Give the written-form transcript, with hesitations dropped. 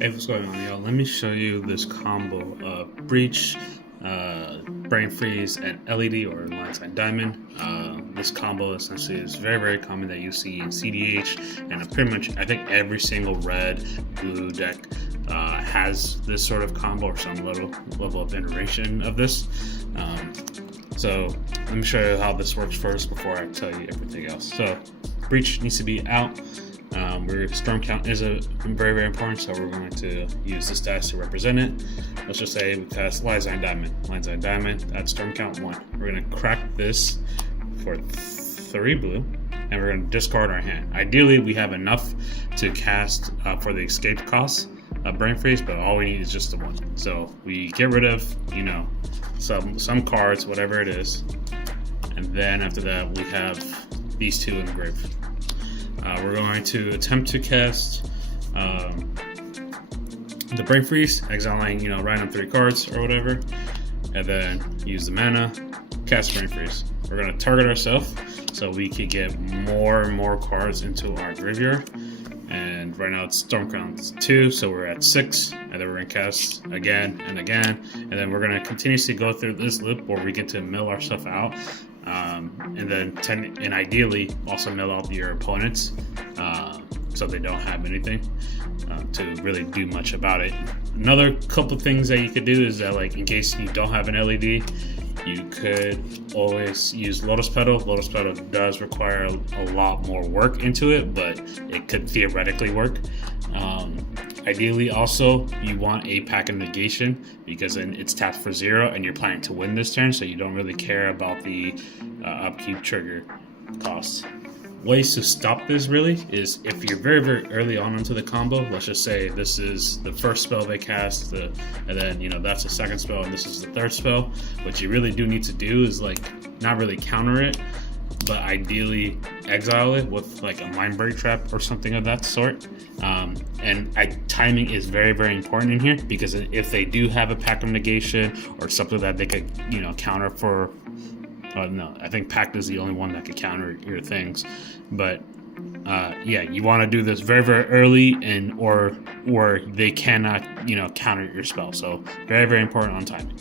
Hey, what's going on, y'all? Let me show you this combo of Breach, Brain Freeze, and LED or Lineside Diamond. This combo essentially is very common that you see in CEDH, and pretty much I think every single red, blue deck has this sort of combo or some little level of iteration of this. So let me show you how this works first before I tell you everything else. So Breach needs to be out. Where storm count is very important, so we're going to use the stats to represent it. Let's just say we cast Lineside Diamond, that's storm count 1. We're going to crack this for 3 blue, and we're going to discard our hand. Ideally, we have enough to cast for the escape cost of Brain Freeze, but all we need is just the 1. So we get rid of, some cards, whatever it is, and then after that, we have these 2 in the grave. We're going to attempt to cast the Brain Freeze, exiling, random 3 cards or whatever, and then use the mana, cast Brain Freeze. We're going to target ourselves so we can get more and more cards into our graveyard. And right now it's storm count 2, so we're at 6, and then we're going to cast again and again, and then we're going to continuously go through this loop where we get to mill our stuff out. And then and ideally also mill out your opponents so they don't have anything to really do much about it. Another couple things that you could do is that, like, in case you don't have an LED, you could always use Lotus Petal. Lotus Petal does require a lot more work into it, but it could theoretically work. Ideally, also, you want a Pack of Negation because then it's tapped for 0 and you're planning to win this turn, so you don't really care about the upkeep trigger cost. Ways to stop this really is if you're very early on into the combo. Let's just say this is the first spell they cast, and then that's the second spell and this is the third spell. What you really do need to do is not really counter it, but ideally exile it with like a Mind Break Trap or something of that sort. And timing is very important in here, because if they do have a Pack of Negation or something that they could counter for. No, I think Pact is the only one that could counter your things, but you want to do this very early, or they cannot counter your spell. So very important on timing.